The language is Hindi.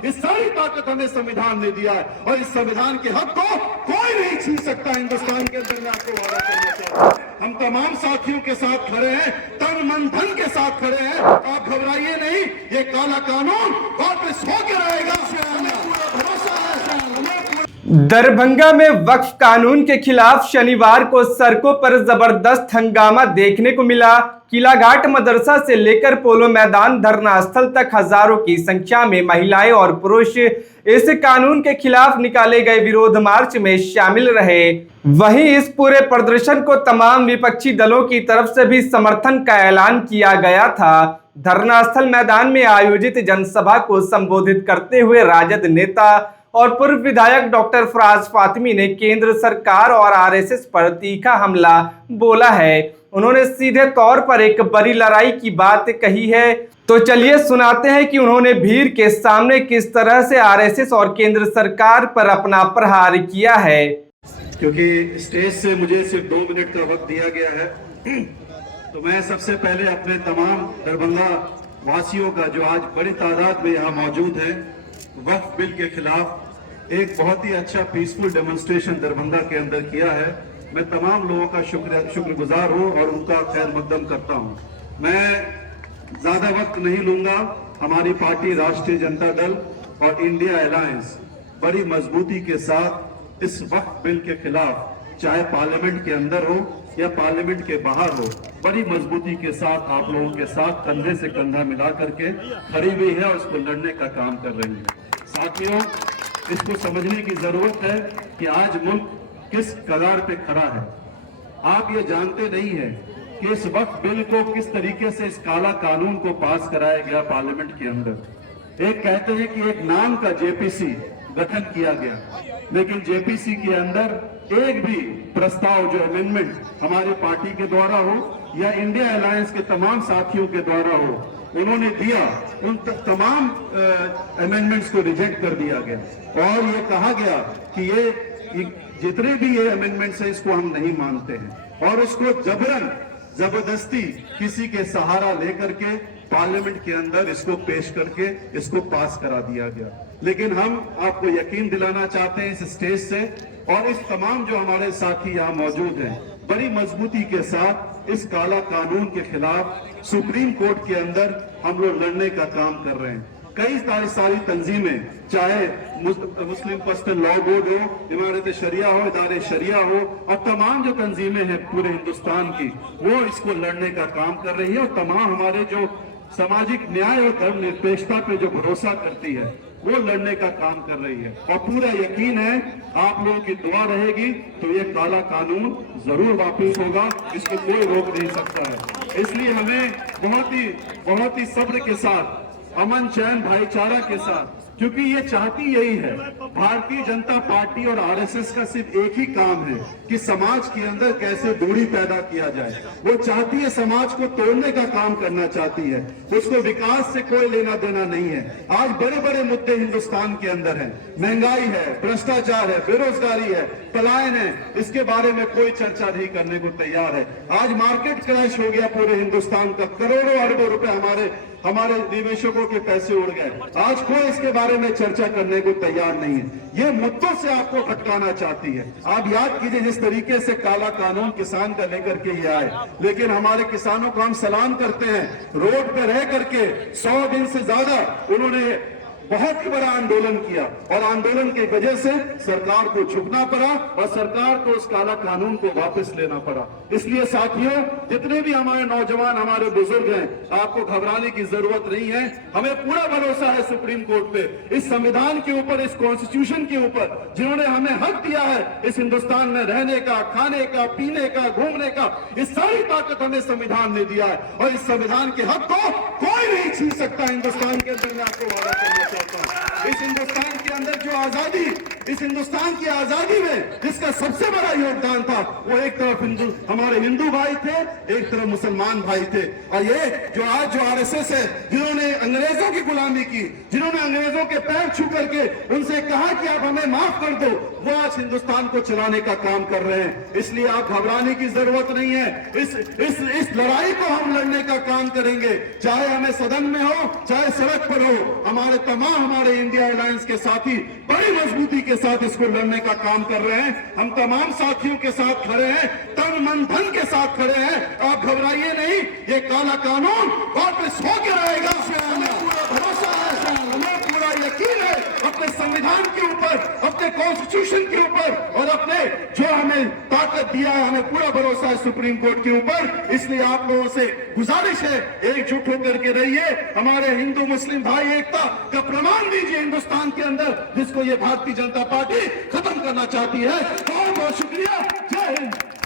इस सारी ताकत हमें संविधान ने दिया है और इस संविधान के हक को कोई नहीं छीन सकता। हिंदुस्तान के अंदर मैं आपको वादा करना चाहता हूं, हम तमाम साथियों के साथ खड़े हैं, तन मन धन के साथ खड़े हैं। आप घबराइए नहीं, ये काला कानून वापस होकर रहेगा, हमें पूरा भरोसा है। दरभंगा में वक्फ कानून के खिलाफ शनिवार को सड़कों पर जबरदस्त हंगामा देखने को मिला। किलाघाट मदरसा से लेकर पोलो मैदान धरना स्थल तक हजारों की संख्या में महिलाएं और पुरुष इस कानून के खिलाफ निकाले गए विरोध मार्च में शामिल रहे। वहीं इस पूरे प्रदर्शन को तमाम विपक्षी दलों की तरफ से भी समर्थन का ऐलान किया गया था। धरना स्थल मैदान में आयोजित जनसभा को संबोधित करते हुए राजद नेता और पूर्व विधायक डॉक्टर फराज फातिमी ने केंद्र सरकार और आरएसएस पर तीखा हमला बोला है। उन्होंने सीधे तौर पर एक बड़ी लड़ाई की बात कही है। तो चलिए सुनाते हैं कि उन्होंने भीड़ के सामने किस तरह से आरएसएस और केंद्र सरकार पर अपना प्रहार किया है। क्योंकि स्टेज से मुझे सिर्फ 2 मिनट का वक्त दिया गया है, तो मैं सबसे पहले अपने तमाम दरभंगा वासियों का, जो आज बड़ी तादाद में यहाँ मौजूद है, वक्फ बिल के खिलाफ एक बहुत ही अच्छा पीसफुल डेमोन्स्ट्रेशन दरभंगा के अंदर किया है। मैं तमाम लोगों का शुक्रगुजार हूँ और उनका खैर मकदम करता हूँ। मैं ज्यादा वक्त नहीं लूंगा। हमारी पार्टी राष्ट्रीय जनता दल और इंडिया अलायंस बड़ी मजबूती के साथ इस वक्फ बिल के खिलाफ, चाहे पार्लियामेंट के अंदर हो या पार्लियामेंट के बाहर हो, बड़ी मजबूती के साथ आप लोगों के साथ कंधे से कंधा मिला करके खड़ी हुई है और इसको लड़ने का काम कर रही है। साथियों, इसको समझने की जरूरत है कि आज मुल्क किस कगार पे खड़ा है। आप ये जानते नहीं है कि इस वक्फ बिल को किस तरीके से, इस काला कानून को पास कराया गया पार्लियामेंट के अंदर। एक कहते हैं कि एक नाम का जेपीसी गठन किया गया, लेकिन जेपीसी के अंदर एक भी प्रस्ताव, जो अमेंडमेंट हमारी पार्टी के द्वारा हो या इंडिया अलायंस के तमाम साथियों के द्वारा हो, उन्होंने दिया, उन तमाम अमेंडमेंट्स को रिजेक्ट कर दिया गया और ये कहा गया कि ये जितने भी ये अमेंडमेंट्स हैं इसको हम नहीं मानते हैं, और इसको जबरदस्ती किसी के सहारा लेकर के पार्लियामेंट के अंदर इसको पेश करके इसको पास करा दिया गया। लेकिन हम आपको यकीन दिलाना चाहते हैं इस स्टेज से, और इस तमाम जो हमारे साथी यहाँ मौजूद हैं, बड़ी मजबूती के साथ इस काला कानून के खिलाफ सुप्रीम कोर्ट के अंदर हम लोग लड़ने का काम कर रहे हैं। कई सारी तंजीमें, चाहे मुस्लिम पर्सनल लॉ बोर्ड हो, इमारत शरिया हो, इदारे शरिया हो, और तमाम जो तंजीमें हैं पूरे हिंदुस्तान की, वो इसको लड़ने का काम कर रही है। और तमाम हमारे जो सामाजिक न्याय और धर्मनिरपेक्षता पे जो भरोसा करती है, वो लड़ने का काम कर रही है। और पूरा यकीन है आप लोगों की दुआ रहेगी तो ये काला कानून जरूर वापस होगा, इसको कोई रोक नहीं सकता है। इसलिए हमें बहुत ही सब्र के साथ, अमन चैन भाईचारा के साथ, क्योंकि ये चाहती यही है, भारतीय जनता पार्टी और आरएसएस का सिर्फ एक ही काम है कि समाज के अंदर कैसे दूरी पैदा किया जाए। वो चाहती है, समाज को तोड़ने का काम करना चाहती है, उसको विकास से कोई लेना देना नहीं है। आज बड़े बड़े मुद्दे हिंदुस्तान के अंदर हैं, महंगाई है, भ्रष्टाचार है, बेरोजगारी है, पलायन है, इसके बारे में कोई चर्चा नहीं करने को तैयार है। आज मार्केट क्रैश हो गया पूरे हिंदुस्तान का, करोड़ों अरबों रुपए हमारे निवेशकों के पैसे उड़ गए। आज कोई इसके बारे में चर्चा करने को तैयार नहीं है। ये मुद्दों से आपको भटकाना चाहती है। आप याद कीजिए जिस तरीके से काला कानून किसान का लेकर के ये आए, लेकिन हमारे किसानों को हम सलाम करते हैं। रोड पे रह करके 100 दिन से ज्यादा उन्होंने बहुत ही बड़ा आंदोलन किया, और आंदोलन की वजह से सरकार को झुकना पड़ा और सरकार को उस काला कानून को वापस लेना पड़ा। इसलिए साथियों, जितने भी हमारे नौजवान, हमारे बुजुर्ग हैं, आपको घबराने की जरूरत नहीं है। हमें पूरा भरोसा है सुप्रीम कोर्ट पे, इस संविधान के ऊपर, इस कॉन्स्टिट्यूशन के ऊपर, जिन्होंने हमें हक दिया है इस हिंदुस्तान में रहने का, खाने का, पीने का, घूमने का। इस सारी ताकत हमें संविधान ने दिया है और इस संविधान के हक को कोई नहीं छीन सकता। हिंदुस्तान के अंदर मैं आपको वादा करना चाहता हूं, इस हिंदुस्तान के अंदर जो आजादी इस हिंदुस्तान की आजादी में जिसका सबसे बड़ा योगदान था, वो एक तरफ हमारे हिंदू भाई थे, एक तरफ मुसलमान भाई थे। और ये जो आज जो आरएसएस है, जिन्होंने अंग्रेजों की गुलामी की, जिन्होंने अंग्रेजों के पैर छू करके उनसे कहा कि आप हमें माफ कर दो, वो आज हिंदुस्तान को चलाने का काम कर रहे हैं। इसलिए आप घबराने की जरूरत नहीं है। इस लड़ाई को हम लड़ने का काम करेंगे, चाहे हमें सदन में हो, चाहे सड़क पर हो। हमारे इंडिया अलायंस के साथी बड़ी मजबूती के साथ इसको लड़ने का काम कर रहे हैं। हम तमाम साथियों के साथ खड़े हैं, तन मन धन के साथ खड़े हैं। आप घबराइए नहीं, ये काला कानून वापस होकर रहेगा। हमें पूरा भरोसा है, हमें पूरा यकीन है अपने संविधान के ऊपर, अपने कॉन्स्टिट्यूशन के ऊपर, और अपने जो हमें ताकत दिया है, हमें पूरा भरोसा है सुप्रीम कोर्ट के ऊपर। इसलिए आप लोगों से गुजारिश है, एकजुट होकर के रहिए। हमारे हिंदू मुस्लिम भाई एकता का प्रमाण दीजिए हिंदुस्तान के अंदर, जिसको ये भारतीय जनता पार्टी खत्म करना चाहती है। बहुत बहुत शुक्रिया। जय हिंद।